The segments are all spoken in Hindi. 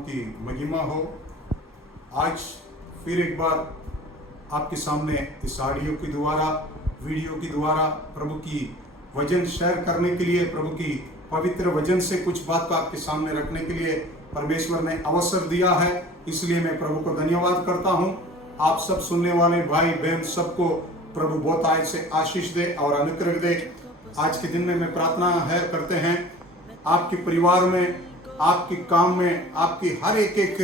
की महिमा हो। आज फिर एक बार आपके सामने इस ऑडियो के द्वारा, वीडियो के द्वारा प्रभु की वचन शेयर करने के लिए, प्रभु की पवित्र वचन से कुछ बात को आपके सामने रखने के लिए परमेश्वर ने अवसर दिया है। इसलिए मैं प्रभु को धन्यवाद करता हूं। आप सब सुनने वाले भाई बहन सबको प्रभु बहुत आय से आशीष दे और अनुग्रह दे। आज के दिन में मैं प्रार्थना करते हैं आपके परिवार में, आपके काम में, आपकी हर एक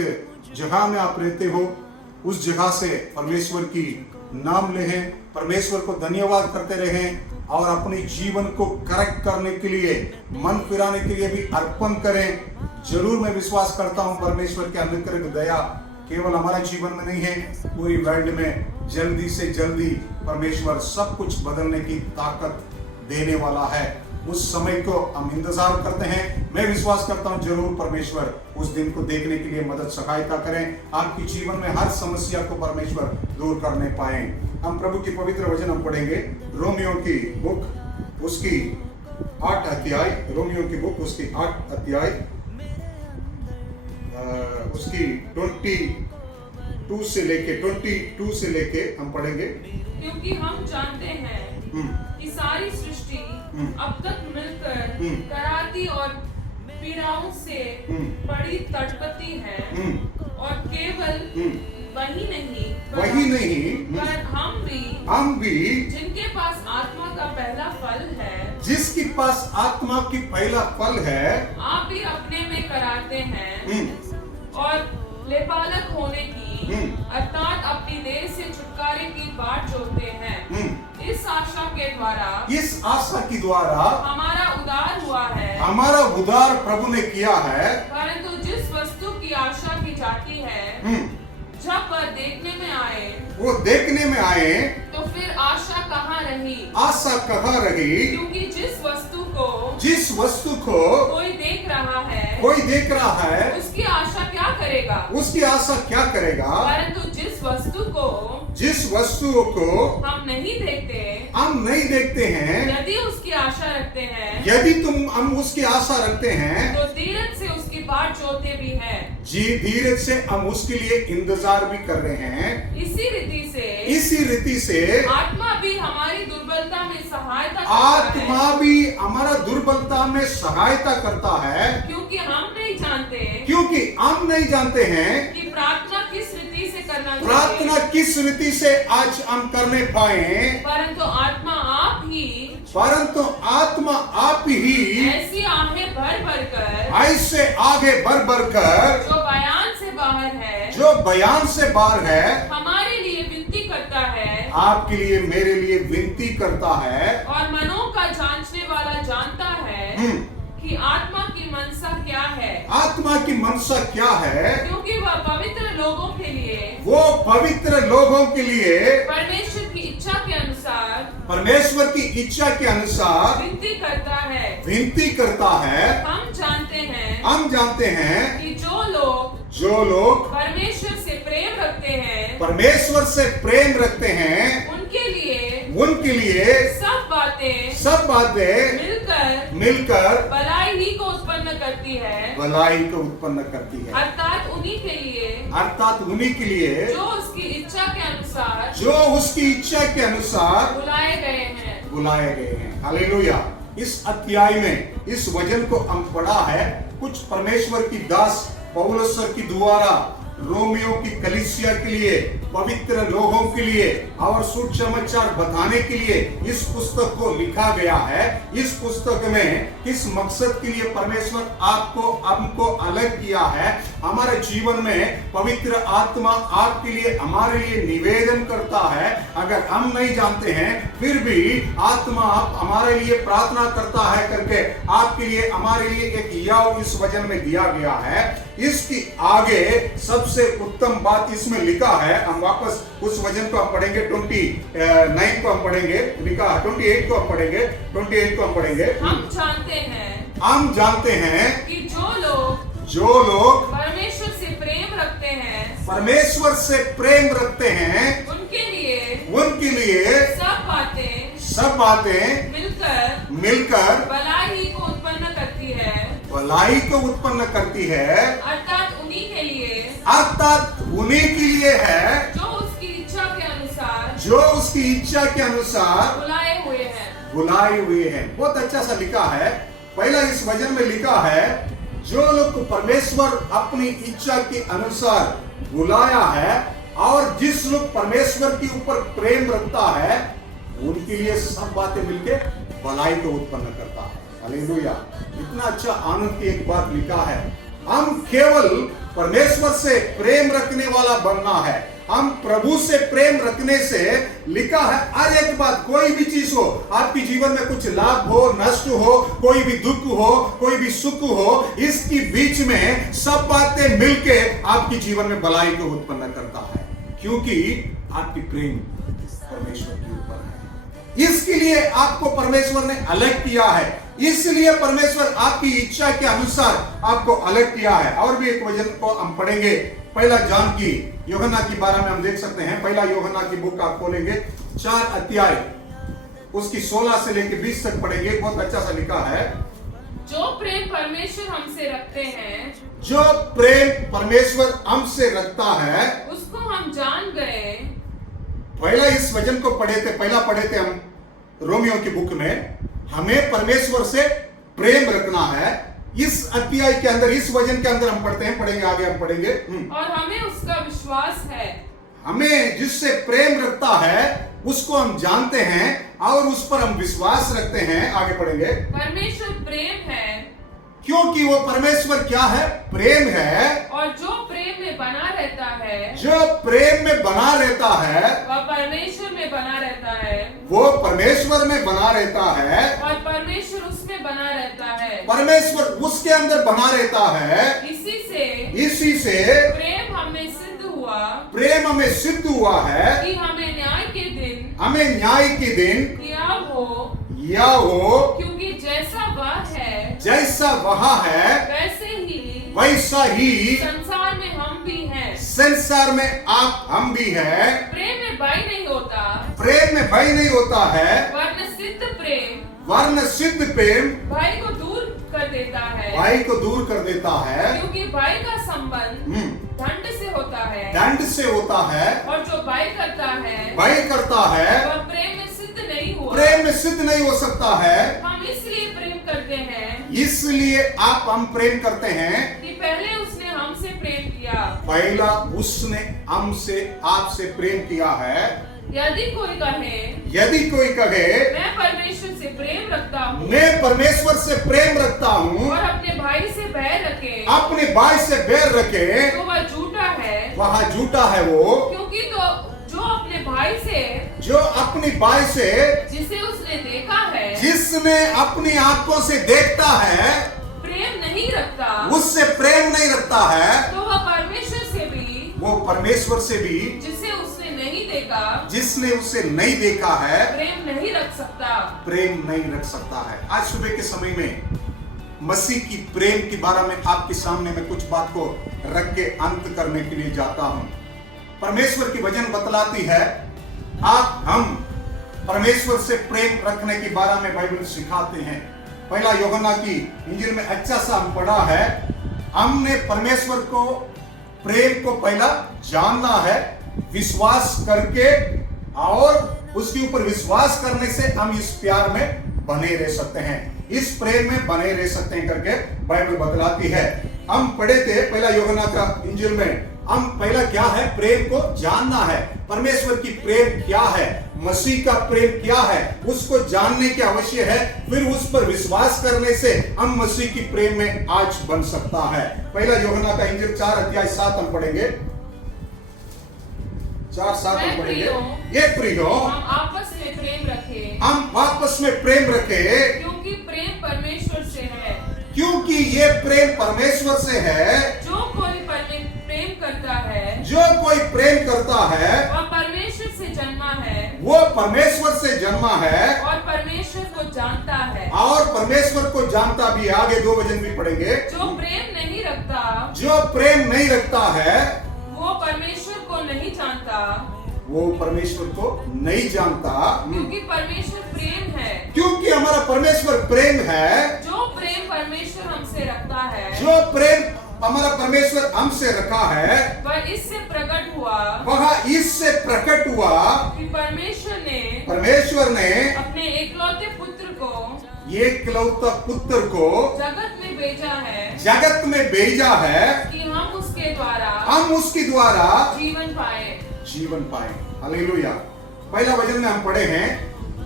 जगह में आप रहते हो, उस जगह से परमेश्वर की नाम लें, परमेश्वर को धन्यवाद करते रहें और अपने जीवन को करेक्ट करने के लिए, मन फिराने के लिए भी अर्पण करें। जरूर मैं विश्वास करता हूं परमेश्वर के अनुग्रह दया केवल हमारे जीवन में नहीं है, पूरी वर्ल्ड में जल्दी से जल्दी परमेश्वर सब कुछ बदलने की ताकत देने वाला है। उस समय को हम इंतजार करते हैं। मैं विश्वास करता हूं जरूर परमेश्वर उस दिन को देखने के लिए मदद सहायता करें। आपके जीवन में हर समस्या को परमेश्वर दूर करने पाए। हम प्रभु की पवित्र वचन हम पढ़ेंगे रोमियो की बुक उसकी 8 अध्याय, रोमियो की बुक उसकी 8 अध्याय उसकी 22 से लेके हम पढ़ेंगे। क्योंकि हम जानते हैं कि सारी सृष्टि अब तक मिलकर कराती और पीड़ाओं से बड़ी तड़पती है, और केवल वही नहीं पर हम भी जिनके पास आत्मा का पहला फल है, जिसके पास आत्मा की पहला फल है, आप भी अपने में कराते हैं और लेपालक होने की अर्थात अपनी देह से छुटकारे की बाट जोते हैं। इस आशा के द्वारा हमारा उद्धार हुआ है। हमारा उद्धार प्रभु ने किया है। परंतु जिस वस्तु की आशा की जाती है, जब वह देखने में आए तो फिर आशा कहाँ रही? क्योंकि जिस वस्तु को कोई देख रहा है उसकी आशा क्या करेगा? परंतु जिस वस्तु को हम नहीं देखते हैं, यदि उसकी आशा रखते हैं, यदि हम उसकी आशा रखते हैं, तो धीरज से उसकी बाट जोते भी हैं। जी, धीरज से हम उसके लिए इंतजार भी कर रहे हैं। इसी रीति से आत्मा भी हमारी दुर्बलता में सहायता करता है, क्योंकि हम नहीं जानते हैं कि प्रार्थना किस रीति से आज हम करने पाए, परंतु आत्मा आप ही ऐसी आगे भर कर जो बयान से बाहर है, हमारे लिए विनती करता है, आपके लिए, मेरे लिए विनती करता है। और मनों का जांचने वाला जानता है कि आत्मा की मनसा क्या है, क्योंकि वह पवित्र लोगों के लिए परमेश्वर की इच्छा के अनुसार विनती करता है। हम जानते हैं कि जो लोग परमेश्वर से प्रेम रखते हैं, उनके लिए सब बातें मिलकर भलाई ही को उत्पन्न करती है, अर्थात उन्हीं के लिए जो उसकी इच्छा के अनुसार बुलाए गए हैं। हालेलुया। इस अध्याय में इस वचन को हम पढ़ा है, कुछ परमेश्वर की दास पौलुस के द्वारा रोमियो की कलीसिया के लिए, पवित्र लोगों के लिए और सुसमाचार बताने के लिए इस पुस्तक को लिखा गया है। इस पुस्तक में किस मकसद के लिए परमेश्वर हमको अलग किया है, हमारे जीवन में पवित्र आत्मा आपके लिए, हमारे लिए निवेदन करता है। अगर हम नहीं जानते हैं, फिर भी आत्मा आप हमारे लिए प्रार्थना करता है करके आपके लिए, हमारे लिए एक याव इस वचन में दिया गया है। इसकी आगे सबसे उत्तम बात इसमें लिखा है। हम वापस उस वचन को हम पढ़ेंगे, 29 को हम पढ़ेंगे, लिखा 28 को हम पढ़ेंगे, 28 को हम पढ़ेंगे। हम जानते हैं कि जो लोग परमेश्वर से प्रेम रखते हैं, उनके लिए सब बातें मिलकर भलाई को उत्पन्न करती है, अर्थात उन्हीं अर्थात होने के लिए है जो उसकी इच्छा के अनुसार, जो उसकी इच्छा के अनुसार बुलाए हुए हैं। बुलाए हुए हैं। बहुत अच्छा सा लिखा है। पहला इस वचन में लिखा है जो लोग को परमेश्वर अपनी इच्छा के अनुसार बुलाया है, और जिस लोग परमेश्वर के ऊपर प्रेम रखता है उनके लिए सब बातें मिलके भलाई को उत्पन्न करता है। हालेलुया। इतना अच्छा आनंद की एक बात लिखा है। हम केवल परमेश्वर से प्रेम रखने वाला बनना है। हम प्रभु से प्रेम रखने से लिखा है हर एक बात, कोई भी चीज हो, आपके जीवन में कुछ लाभ हो, नष्ट हो, कोई भी दुख हो, कोई भी सुख हो, इसकी बीच में सब बातें मिलके आपके जीवन में भलाई को उत्पन्न करता है, क्योंकि आपकी प्रेम परमेश्वर के ऊपर है। इसके लिए आपको परमेश्वर ने अलग किया है, इसलिए परमेश्वर आपकी इच्छा के अनुसार आपको अलग किया है। और भी एक वचन को हम पढ़ेंगे, पहला जॉन की यूहन्ना की 12 में हम देख सकते हैं। पहला यूहन्ना की बुक आप खोलेंगे, 4 अध्याय उसकी 16 से लेकर 20 तक पढ़ेंगे। बहुत अच्छा सा लिखा है, जो प्रेम परमेश्वर हमसे रखते हैं, जो प्रेम परमेश्वर हमसे रखता है उसको हम जान गए। पहला इस वचन को पहला पढ़े थे हम रोमियो की बुक में। हमें परमेश्वर से प्रेम रखना है। इस अध्याय के अंदर, इस वचन के अंदर हम पढ़ेंगे, आगे हम पढ़ेंगे। और हमें उसका विश्वास है। हमें जिससे प्रेम रखता है उसको हम जानते हैं और उस पर हम विश्वास रखते हैं। आगे पढ़ेंगे। परमेश्वर प्रेम है, क्योंकि वो परमेश्वर क्या है? प्रेम है। और जो प्रेम में बना रहता है, जो प्रेम में बना रहता है, वह परमेश्वर में बना रहता है, वो परमेश्वर में बना रहता है, और परमेश्वर उसमें बना रहता है, परमेश्वर उसके अंदर बना रहता है। इसी से प्रेम हमें सिद्ध हुआ, प्रेम हमें सिद्ध हुआ है कि हमें न्याय के दिन या हो, क्योंकि जैसा वह है वैसा ही संसार में हम भी हैं। संसार में आप हम भी हैं। प्रेम में भय नहीं होता, प्रेम में भय नहीं होता है, वरन सिद्ध प्रेम भय को दूर कर देता है, भय को दूर कर देता है, क्योंकि भय का संबंध दंड से होता है, दंड से होता है, और जो भय करता है वह प्रेम में सिद्ध नहीं हुआ। प्रेम में सिद्ध नहीं हो सकता है। हम इसलिए प्रेम करते हैं, इसलिए हम प्रेम करते हैं कि पहले उसने हमसे प्रेम किया। पहला उसने हमसे आपसे प्रेम किया है। यदि कोई कहे मैं परमेश्वर से प्रेम रखता हूँ, मैं परमेश्वर से प्रेम रखता हूँ, और अपने भाई से बैर रखे, तो वह झूठा है। वह झूठा है वो, क्योंकि तो जो अपने भाई से जिसे उसने देखा है, जिसने अपनी आंखों से देखता है, प्रेम नहीं रखता, उससे प्रेम नहीं रखता है, तो वह परमेश्वर से भी जिसने उसे नहीं देखा है प्रेम नहीं रख सकता है। आज सुबह के समय में मसीह की प्रेम के बारे में आपके सामने मैं कुछ बात को रख के अंत करने के लिए जाता हूं। परमेश्वर की वचन बतलाती है हम परमेश्वर से प्रेम रखने के बारे में बाइबल सिखाते हैं। पहला यूहन्ना की इंजील में अच्छा सा हम पढ़ा है, हमने परमेश्वर को प्रेम को पहला जानना है, विश्वास करके, और उसके ऊपर विश्वास करने से हम इस प्यार में बने रह सकते हैं, इस प्रेम में बने रह सकते हैं करके बाइबल बतलाती है। हम पढ़े थे पहला यूहन्ना का इंजील में, हम पहला क्या है? प्रेम को जानना है। परमेश्वर की प्रेम क्या है, मसीह का प्रेम क्या है, उसको जानने की आवश्यक है। फिर उस पर विश्वास करने से हम मसीह की प्रेम में आज बन सकता है। पहला यूहन्ना का इंजील 4 अध्याय 7 हम पढ़ेंगे, 4-7 हम पढ़ेंगे। ये प्रियो, हम आपस में प्रेम रखें, क्योंकि प्रेम परमेश्वर से है। क्योंकि ये प्रेम परमेश्वर से है। जो कोई प्रेम करता है, वह परमेश्वर से जन्मा है, और परमेश्वर को जानता भी। आगे 2 वचन भी पढ़ेंगे। जो प्रेम नहीं रखता है, वो परमेश्वर को नहीं जानता, क्योंकि परमेश्वर प्रेम है। क्योंकि हमारा परमेश्वर प्रेम है। जो प्रेम परमेश्वर हमसे रखता है, जो प्रेम हमारा परमेश्वर हमसे रखा है वह इससे प्रकट हुआ कि परमेश्वर ने अपने एकलौते पुत्र को जगत में भेजा है कि हम उसके द्वारा जीवन पाए। हालेलुया। पहला वचन में हम पढ़े हैं,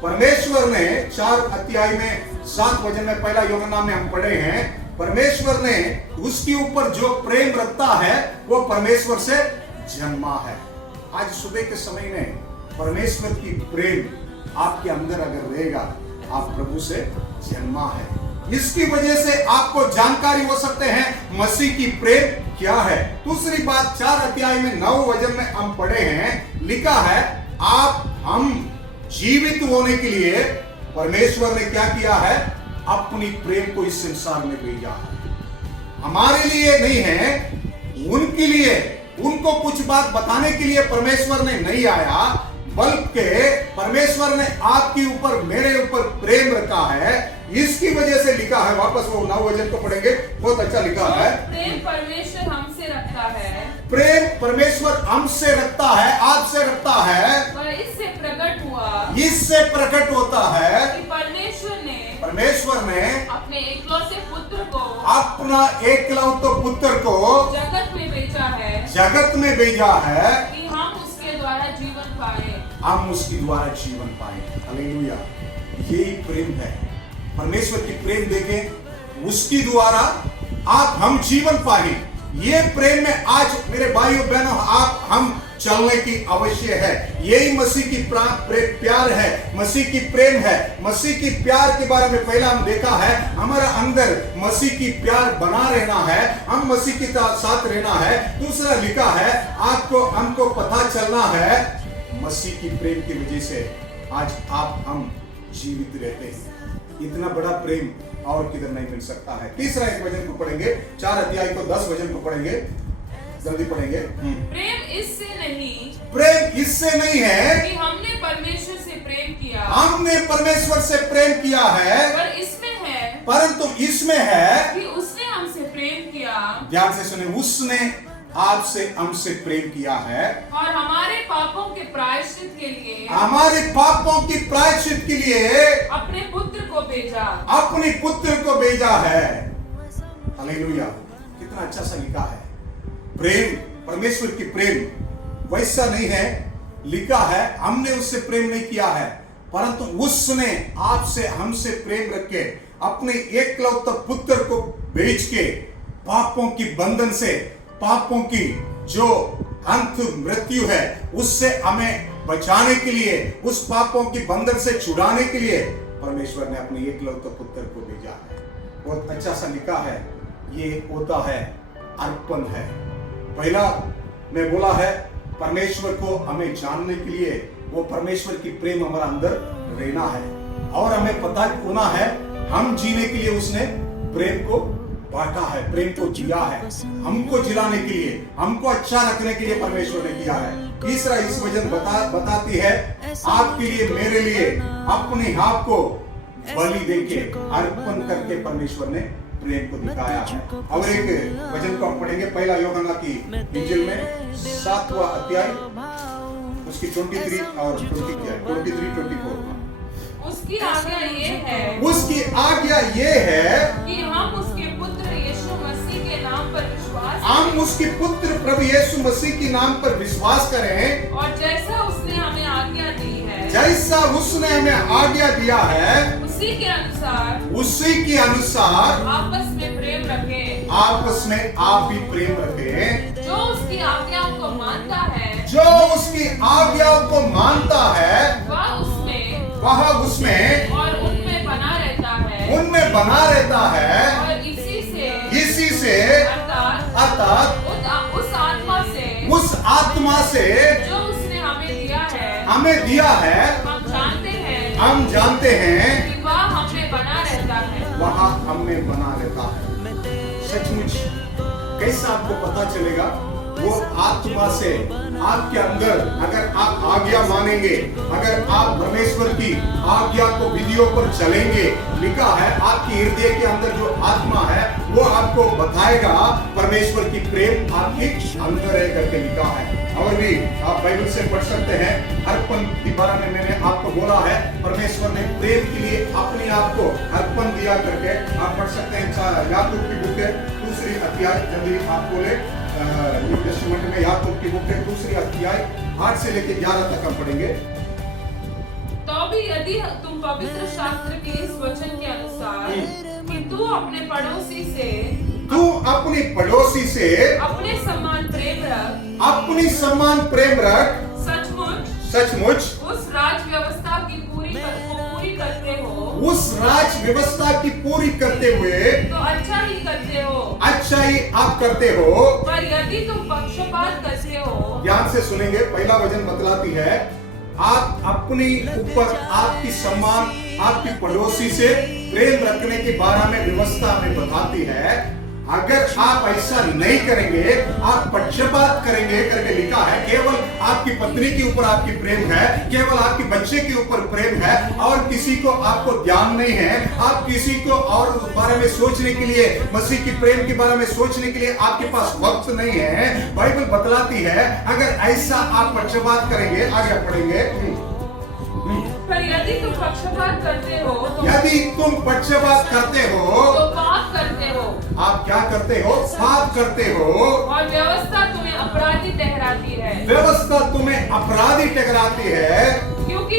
परमेश्वर ने 4 अध्याय में 7 वचन में, पहला यूहन्ना में हम पढ़े हैं, परमेश्वर ने उसके ऊपर जो प्रेम रखता है वो परमेश्वर से जन्मा है। आज सुबह के समय में परमेश्वर की प्रेम आपके अंदर अगर रहेगा, आप प्रभु से जन्मा है। इसकी वजह से आपको जानकारी हो सकते हैं मसीह की प्रेम क्या है। दूसरी बात, 4 अध्याय में 9 वचन में हम पढ़े हैं, लिखा है हम जीवित होने के लिए परमेश्वर ने क्या किया है, अपनी प्रेम को इस संसार में भेजा है। हमारे लिए नहीं है, उनके लिए, उनको कुछ बात बताने के लिए परमेश्वर ने नहीं आया, बल्कि परमेश्वर ने आपके ऊपर, मेरे ऊपर प्रेम रखा है। इसकी वजह से लिखा है, वापस वो 9 वचन को पढ़ेंगे, बहुत अच्छा लिखा है। प्रेम परमेश्वर हमसे रखता है, प्रेम परमेश्वर हमसे रखता है, आपसे रखता है, और इससे प्रकट हुआ, इससे प्रकट होता है कि परमेश्वर ने अपने एकलौते पुत्र को जगत में भेजा है कि हम उसके द्वारा जीवन पाए। हालेलुया। यही प्रेम है, परमेश्वर की प्रेम देखें, उसकी द्वारा हम जीवन पाए। ये प्रेम में आज मेरे भाइयों बहनों हम चलने की आवश्यक है। यही मसीह की प्यार है, मसीह की प्रेम है। मसीह की प्यार के बारे में पहला हम देखा है, हमारा अंदर मसीह की प्यार बना रहना है, हम मसीह के साथ रहना है। दूसरा लिखा है, हमको पता चलना है मसीह की प्रेम की वजह से आज हम जीवित रहते हैं। इतना बड़ा प्रेम और किधर नहीं मिल सकता है। तीसरा एक वचन को पढ़ेंगे, 4 अध्याय को 10 वचन को पढ़ेंगे, जल्दी पढ़ेंगे। प्रेम इससे नहीं है कि हमने परमेश्वर से प्रेम किया, परंतु इसमें है कि उसने हमसे प्रेम किया। ध्यान से सुने, उसने आपसे हमसे प्रेम किया है और हमारे पापों के प्रायश्चित के लिए अपने पुत्र को भेजा है। हालेलुया। कितना अच्छा सा लिखा है। प्रेम, परमेश्वर की प्रेम वैसा नहीं है, लिखा है हमने उससे प्रेम नहीं किया है, परंतु उसने आपसे हमसे प्रेम रख के अपने एकलौते पुत्र को भेज के पापों की बंधन से, पापों की जो अंत मृत्यु है उससे हमें बचाने के लिए, उस पापों की बंधन से छुड़ाने के लिए परमेश्वर ने अपने एकलौते पुत्र को भेजा है। बहुत अच्छा सा लिखा है, ये होता है अर्पण है। पहला मैं बोला है, परमेश्वर को हमें जानने के लिए वो परमेश्वर की प्रेम हमारा अंदर रहना है, और हमें पता होना है हम जीने के लिए उसने प्रेम को बांटा है, प्रेम को जिया है, हमको जिलाने के लिए, हमको अच्छा रखने के लिए परमेश्वर ने किया है। तीसरा इस वचन बताती है, आपके लिए, मेरे लिए अपने आप को बलि देके, अर्पण करके परमेश्वर ने प्रेम को दिखाया है। और एक वचन को हम पढ़ेंगे, पहला यूहन्ना की इंजील में 7वां अध्याय, उसकी 23 और 24। उसकी आज्ञा ये है कि हम उसके पुत्र यीशु मसीह के नाम पर विश्वास हम उसके पुत्र प्रभु यीशु मसीह के नाम पर विश्वास करें, और जैसा उसने हमें आज्ञा दी है, जैसा उसने हमें आज्ञा दिया है, उसी के अनुसार आपस में प्रेम रखें। आपस में आप भी प्रेम रखें। जो उसकी आज्ञाओं को मानता है, वह उसमें और उनमें बना रहता है, और इसी से अर्थात उस आत्मा से जो उसने हमें दिया है, हम जानते हैं कि वह हमें बना रहता है। सचमुच कैसा आपको पता चलेगा वो आत्मा से आपके अंदर अगर आप आज्ञा मानेंगे, अगर आप परमेश्वर की आज्ञा को विधियों पर चलेंगे, लिखा है आपकी हृदय के अंदर जो आत्मा है वो आपको बताएगा परमेश्वर की प्रेम आपके अंदर है करके लिखा है। और भी आप बाइबल से पढ़ सकते हैं, अर्पण के बारे में मैंने आपको बोला है, परमेश्वर ने प्रेम के लिए अपने आप को अर्पण दिया करके आप पढ़ सकते हैं। याकूब की बुक है 2 अध्याय, जल्दी आप बोले न्यू टेस्टामेंट में याकूब की बुक है 2 अध्याय 8 से लेकर 11 तक हम पढ़ेंगे। तो भी यदि तुम पवित्र शास्त्र के इस वचन के अनुसार कि तू अपने पड़ोसी से अपने समान प्रेम रख, सचमुच उस राज व्यवस्था की पूरी करते हुए तो अच्छा ही आप करते हो। पर यदि तुम पक्षपात करते हो, ध्यान से सुनेंगे, पहला वचन बतलाती है आप अपने ऊपर आपकी सम्मान आपकी पड़ोसी से प्रेम रखने के बारे में व्यवस्था में बताती है। अगर आप ऐसा नहीं करेंगे, आप पक्षपात करेंगे करके लिखा है, केवल आपकी पत्नी के ऊपर आपकी प्रेम है, केवल आपके बच्चे के ऊपर प्रेम है और किसी को आपको ध्यान नहीं है, आप किसी को और बारे में सोचने के लिए, मसीह की प्रेम के बारे में सोचने के लिए आपके पास वक्त नहीं है। बाइबल बतलाती है अगर ऐसा आप पक्षपात करेंगे, आगे पढ़ेंगे, पर यदि तुम पक्षपात करते हो तो पाप करते हो। आप क्या करते हो? पाप करते हो। और व्यवस्था तुम्हें अपराधी ठहराती है। क्योंकि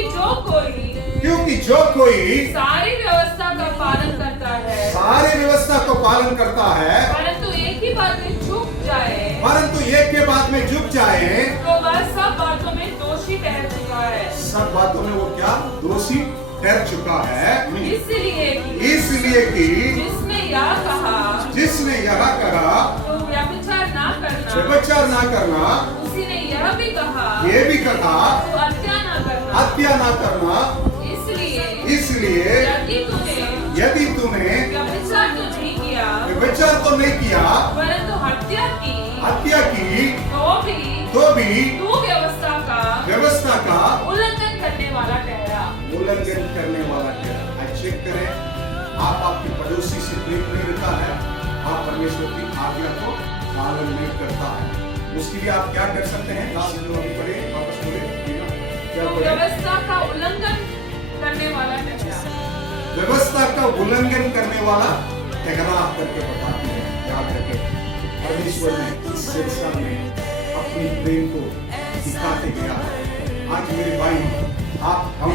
जो कोई सारी व्यवस्था का पालन करता है परंतु एक के बाद में झुक जाए तो वह सब बातों में दोषी ठहर चुका है। सब बातों में वो क्या? दोषी ठहर चुका है। इसलिए कि जिसने यह कहा तो व्यभिचार ना करना, उसी ने यह भी कहा तो हत्या ना करना। इसलिए यदि तूने व्यभिचार तो नहीं किया परंतु हत्या की तो भी तू व्यवस्था का उल्लंघन करने वाला ठहरा। चेक करें, आप आपके पड़ोसी से प्रेम नहीं रखता है, आप परमेश्वर की आज्ञा को पालन नहीं करता है, उसके लिए आप क्या कर सकते हैं? वापस बोले क्या? व्यवस्था का उल्लंघन करने वाला ठहरा करके बताती है। याद रखें, परमेश्वर ने इस संसार में अपनी प्रेम को दिखाते गया है। आज मेरे भाई, हम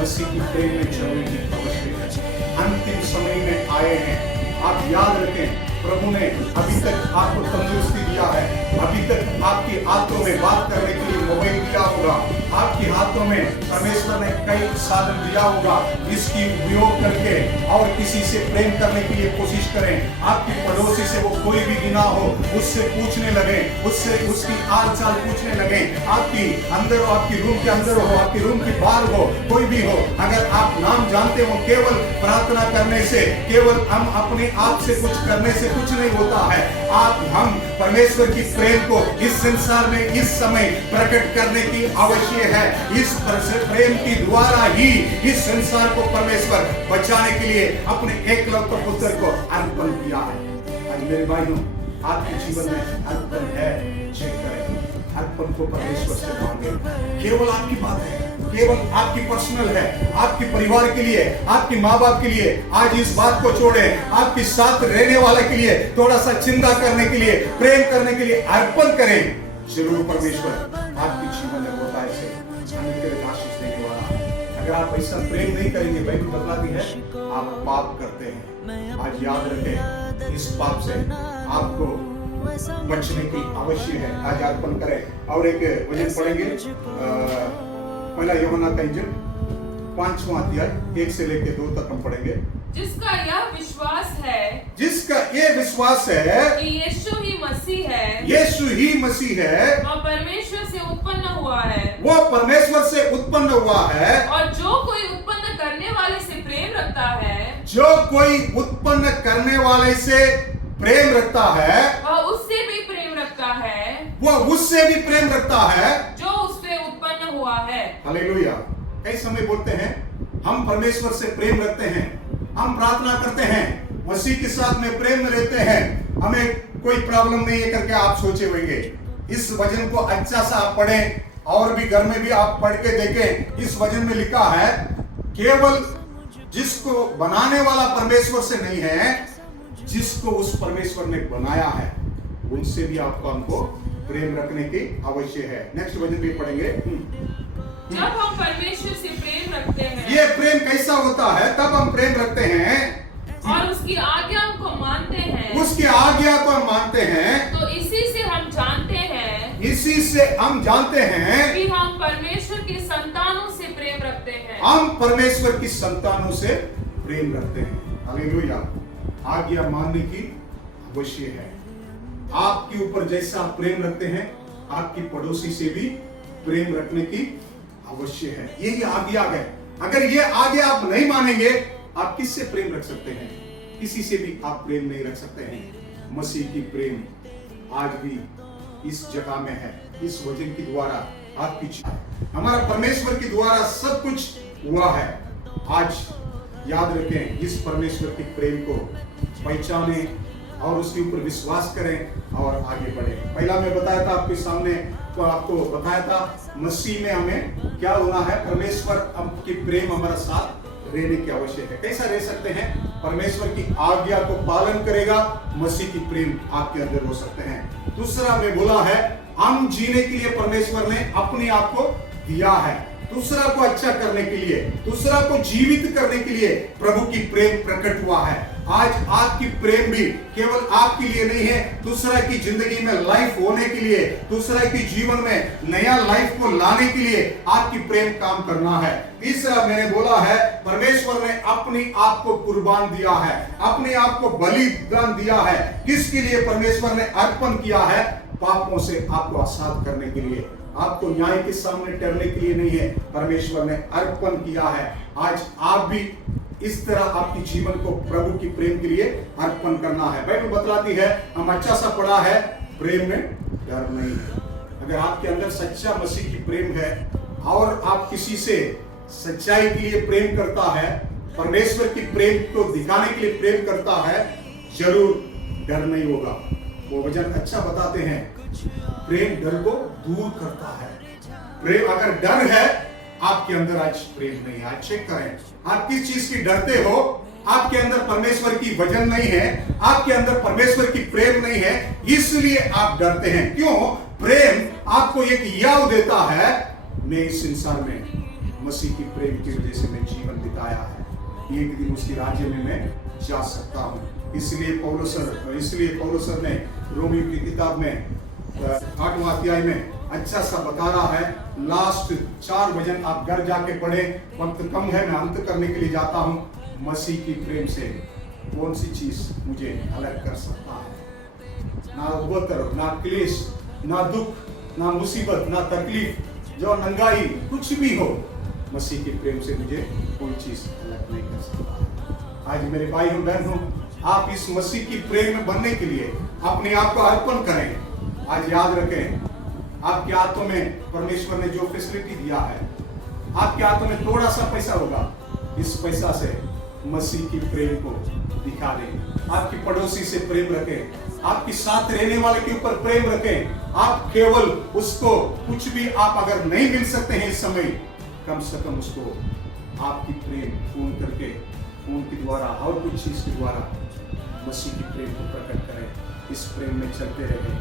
मसीह की प्रेम में चलने की आवश्यकता है। अंतिम समय में आए हैं। आप याद रखें, प्रभु ने अभी तक आपको तंदुरुस्ती दिया है, अभी तक आपके हाथों में बात करने के लिए मोबाइल दिया होगा, आपके हाथों में परमेश्वर ने कई साधन दिया होगा, इसकी उपयोग करके और किसी से प्रेम करने के लिए कोशिश करें। आपके पड़ोसी से वो कोई भी गिना हो, उससे पूछने लगे, उससे उसकी हाल चाल पूछने लगे। आपकी अंदर हो, आपकी रूम के अंदर हो, आपकी रूम के बाहर हो, कोई भी हो, अगर आप नाम जानते हो, केवल प्रार्थना करने से, केवल हम अपने आप से कुछ करने से कुछ नहीं होता है। हम परमेश्वर की प्रेम को इस संसार में इस समय प्रकट करने की आवश्यक है। इस प्रेम की द्वारा ही इस संसार को परमेश्वर बचाने के लिए अपने एकलौते पुत्र को अर्पण किया है। आज मेरे भाइयों, आपके जीवन में अर्पण है, चेक करें, अर्पण को परमेश्वर से मांगे। केवल आपकी बात है, केवल आपकी पर्सनल है, आपके परिवार के लिए, आपके माँ बाप के लिए। आज इस बात को छोड़ें, आपके साथ रहने वाले के लिए थोड़ा सा चिंता करने के लिए, प्रेम करने के लिए अर्पण करें। जरूर परमेश्वर आपके जीवन में होता है से आशीष देने वाला। अगर आप ऐसा प्रेम नहीं करेंगे, बाइबल बतलाती है आप पाप करते हैं। आज याद रखें, इस पाप से आपको बचने की आवश्यक है। आज अर्पण करें। और एक वचन पढ़ेंगे, पहला यूहन्ना का इंजिल 5वां अध्याय 1 से लेकर 2 तक हम पढ़ेंगे। जिसका यह विश्वास है कि यीशु ही मसीह है, वह परमेश्वर से उत्पन्न हुआ है, और जो कोई उत्पन्न करने वाले से प्रेम रखता है, वह उससे भी प्रेम रखता है, वह उससे भी प्रेम रखता है जो उससे उत्पन्न हुआ है। हालेलुया। कई समय बोलते हैं हम परमेश्वर से प्रेम रखते हैं, हम प्रार्थना करते हैं, मसीह के साथ में प्रेम में रहते हैं, हमें कोई प्रॉब्लम नहीं है करके आप सोचे होंगे। इस वचन को अच्छा सा आप पढ़ें और भी घर में भी आप पढ़ के देखें। इस वचन में लिखा है केवल जिसको बनाने वाला परमेश्वर से नहीं है, जिसको उस परमेश्वर ने बनाया है उनसे भी आपको हमको प्रेम रखने की आवश्यक है। नेक्स्ट वचन भी पढ़ेंगे। जब हम परमेश्वर से प्रेम रखते हैं, ये प्रेम कैसा होता है? तब हम प्रेम रखते हैं और उसकी आज्ञा को मानते हैं, उसकी आज्ञा को हम मानते हैं, तो इसी से हम जानते हैं, इसी से हम जानते हैं कि हम परमेश्वर की संतानों से प्रेम रखते हैं। हम परमेश्वर की संतानों से प्रेम रखते हैं। हालेलुया। आज्ञा मानने की आवश्यक है। आपके ऊपर जैसा आप प्रेम रखते हैं, आपकी पड़ोसी से भी प्रेम रखने की आवश्यक है। यही आज्ञा है। अगर ये आज्ञा आप नहीं मानेंगे, आप किससे प्रेम रख सकते हैं? किसी से भी आप प्रेम नहीं रख सकते हैं। मसीह की प्रेम आज भी इस जगह में है। इस वचन के द्वारा आपकी हमारा परमेश्वर के द्वारा सब कुछ हुआ है। आज याद रखें, इस परमेश्वर के प्रेम को पहचाने और उसके ऊपर विश्वास करें और आगे बढ़े। पहला मैं बताया था आपके सामने, तो आपको बताया था मसीह में हमें क्या होना है। परमेश्वर की प्रेम हमारा साथ रहने की आवश्यक है। कैसा रह सकते हैं? परमेश्वर की आज्ञा को पालन करेगा, मसीह की प्रेम आपके अंदर हो सकते हैं। दूसरा मैं बोला है, हम जीने के लिए परमेश्वर ने अपने आप को दिया है। दूसरा को अच्छा करने के लिए, दूसरा को जीवित करने के लिए प्रभु की प्रेम प्रकट हुआ है। आज आपकी प्रेम भी केवल आपके लिए नहीं है, दूसरा की जिंदगी में लाइफ होने के लिए, दूसरा की जीवन में नया लाइफ को लाने के लिए आपकी प्रेम काम करना है। तीसरा मैंने बोला है, परमेश्वर ने अपने आप को कुर्बान दिया है, अपने आप को बलिदान दिया है। किसके लिए परमेश्वर ने अर्पण किया है? पापों से आपको आजाद करने के लिए, आपको न्याय के सामने ठहरने के लिए नहीं है, परमेश्वर ने अर्पण किया है। आज आप भी इस तरह आपकी जीवन को प्रभु की प्रेम के लिए अर्पण करना है। बाइबल बतलाती है, हम अच्छा सा पढ़ा है, प्रेम में डर नहीं है। अगर आपके अंदर सच्चा मसीह की प्रेम है और आप किसी से सच्चाई के लिए प्रेम करता है, परमेश्वर की प्रेम को दिखाने के लिए प्रेम करता है, जरूर डर नहीं होगा। वो वचन अच्छा बताते हैं, प्रेम डर को दूर करता है। प्रेम अगर डर है आपके अंदर, आज प्रेम नहीं है। आज चेक करें, आप किस चीज की डरते हो? आपके अंदर परमेश्वर की वचन नहीं है, आपके अंदर परमेश्वर की प्रेम नहीं है, इसलिए आप डरते हैं। क्यों? प्रेम आपको एक याद देता है, मैं इस संसार में मसीह की प्रेम की वजह से मैं जीवन बिताया है, एक दिन उसके राज्य में मैं जा सकता हूँ। इसलिए पौलुस ने रोमियो की किताब में 8वां अध्याय में अच्छा सा बता रहा है। लास्ट 4 वचन आप घर जाके पढ़े, वक्त कम है, मैं अंत करने के लिए जाता हूं। मसीह की प्रेम से कौन सी चीज मुझे अलग कर सकता है? ना उपद्रव, ना क्लेश, ना दुख, ना मुसीबत, ना तकलीफ, जो नंगाई, कुछ भी हो, मसीह की प्रेम से मुझे कोई चीज अलग नहीं कर सकता। आज मेरे भाई और बहनों, आप इस मसीह की प्रेम में बनने के लिए अपने आप को अर्पण करें। आज याद रखें, आपके हाथों में परमेश्वर ने जो फैसिलिटी दिया है, आपके हाथों में थोड़ा सा पैसा होगा, इस पैसा से मसीह की प्रेम को दिखा दें। आपकी पड़ोसी से प्रेम रखें, आपके साथ रहने वाले के ऊपर प्रेम रखें। आप केवल उसको कुछ भी आप अगर नहीं मिल सकते हैं इस समय, कम से कम उसको आपकी प्रेम फोन करके, फोन के द्वारा और कुछ चीज के द्वारा मसीह की प्रेम को प्रकट करें। इस प्रेम में चलते रहें,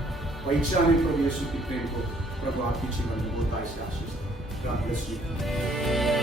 पहचाने प्रभु यीशु की प्रेम को। प्रभु आपकी जीवन में बहुत आशीष दे। God bless you.